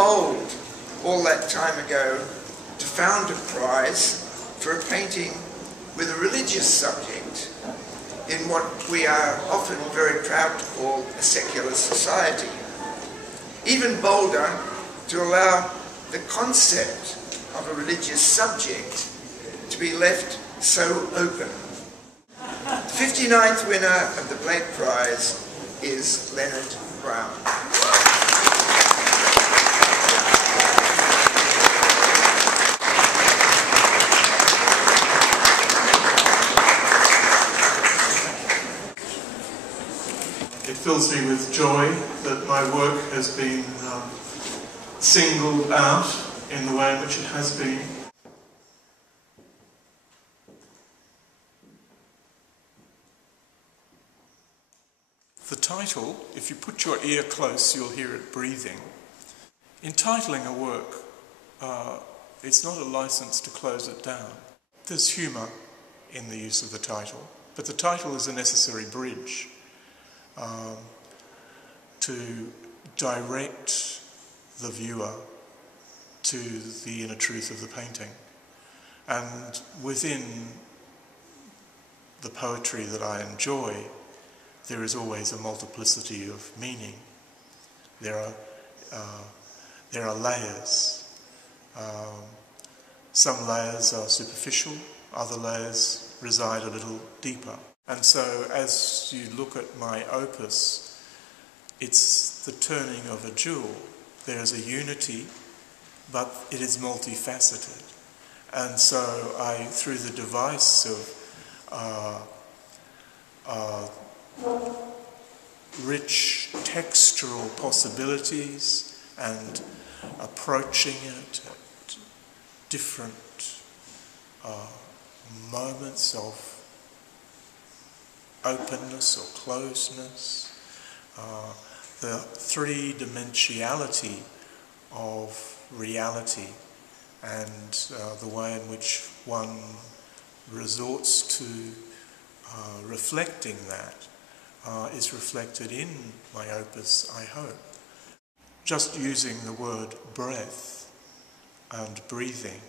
bold all that time ago to found a prize for a painting with a religious subject in what we are often very proud to call a secular society. Even bolder to allow the concept of a religious subject to be left so open. The 59th winner of the Blake Prize is Leonard Brown. It fills me with joy that my work has been singled out in the way in which it has been. The title, if you put your ear close, you'll hear it breathing. In titling a work, it's not a license to close it down. There's humour in the use of the title, but the title is a necessary bridge to direct the viewer to the inner truth of the painting. And within the poetry that I enjoy, there is always a multiplicity of meaning. There are layers. Some layers are superficial, other layers reside a little deeper. And so as you look at my opus, it's the turning of a jewel. There is a unity, but it is multifaceted. And so through the device of rich textural possibilities and approaching it at different moments of openness or closeness, the three-dimensionality of reality and the way in which one resorts to reflecting that is reflected in my opus, I hope. Just using the word breath and breathing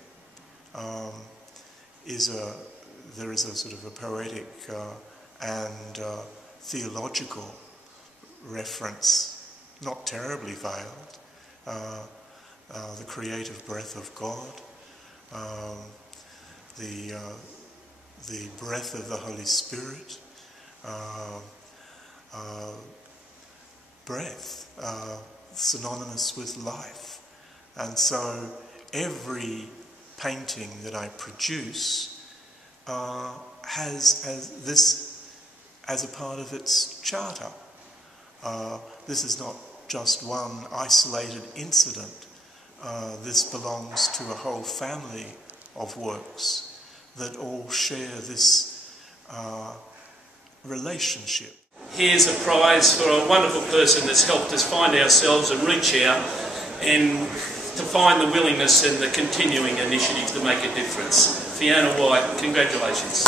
there is a sort of a poetic and theological reference, not terribly veiled, the creative breath of God, the breath of the Holy Spirit, breath, synonymous with life. And so every painting that I produce has this as a part of its charter. This is not just one isolated incident. This belongs to a whole family of works that all share this relationship. Here's a prize for a wonderful person that's helped us find ourselves and reach out and to find the willingness and the continuing initiative to make a difference. Fiona White, congratulations.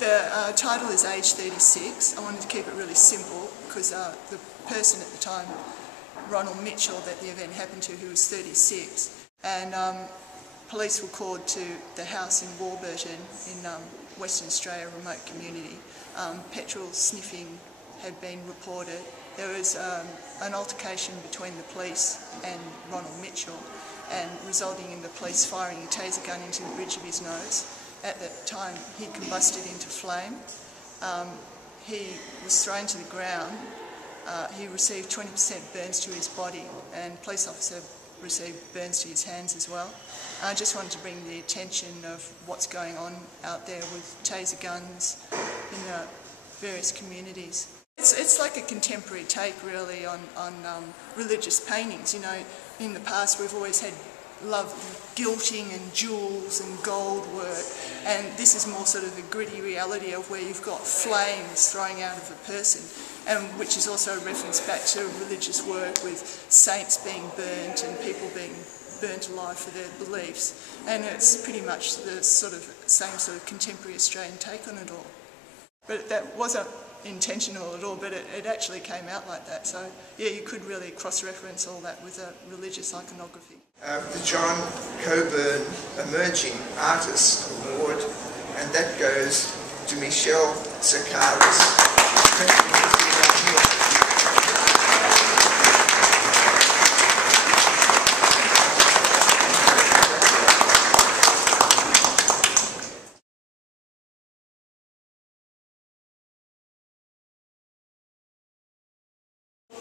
The title is Age 36. I wanted to keep it really simple because the person at the time, Ronald Mitchell, that the event happened to, who was 36, and police were called to the house in Warburton in Western Australia, a remote community. Petrol sniffing had been reported. There was an altercation between the police and Ronald Mitchell, and resulting in the police firing a taser gun into the bridge of his nose. At that time, he combusted into flame. He was thrown to the ground. He received 20% burns to his body, and a police officer received burns to his hands as well. I just wanted to bring the attention of what's going on out there with taser guns in the various communities. It's like a contemporary take, really, on religious paintings. You know, in the past we've always had love gilding and jewels and gold work, and this is more sort of the gritty reality of where you've got flames throwing out of a person, and which is also a reference back to religious work with saints being burnt and people being burnt alive for their beliefs, and it's pretty much the sort of same sort of contemporary Australian take on it all. But that wasn't intentional at all, but it actually came out like that. So yeah, you could really cross-reference all that with a religious iconography. The John Coburn Emerging Artist Award, and that goes to Michelle Sakaris.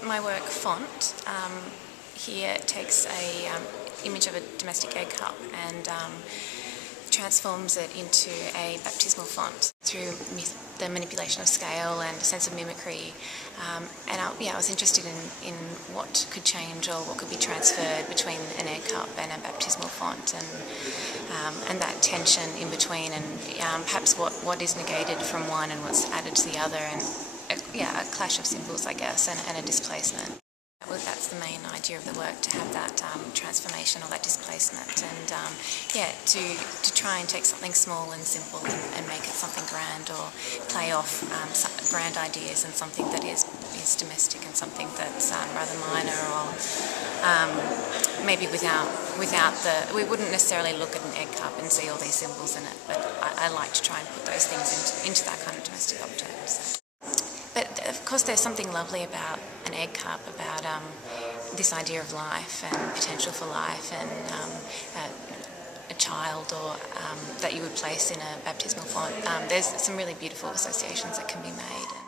My work, Font, here takes a image of a domestic egg cup and transforms it into a baptismal font through the manipulation of scale and a sense of mimicry. I was interested in what could change or what could be transferred between an egg cup and a baptismal font, and that tension in between, and perhaps what is negated from one and what's added to the other, and a clash of symbols, I guess, and a displacement. Well, that's the main idea of the work, to have that transformation or that displacement, and to try and take something small and simple and make it something grand, or play off grand ideas and something that is domestic and something that's rather minor, or maybe without we wouldn't necessarily look at an egg cup and see all these symbols in it, but I like to try and put those things into that kind of domestic object. So. But of course there's something lovely about an egg cup, about this idea of life and potential for life, and a child or that you would place in a baptismal font. There's some really beautiful associations that can be made.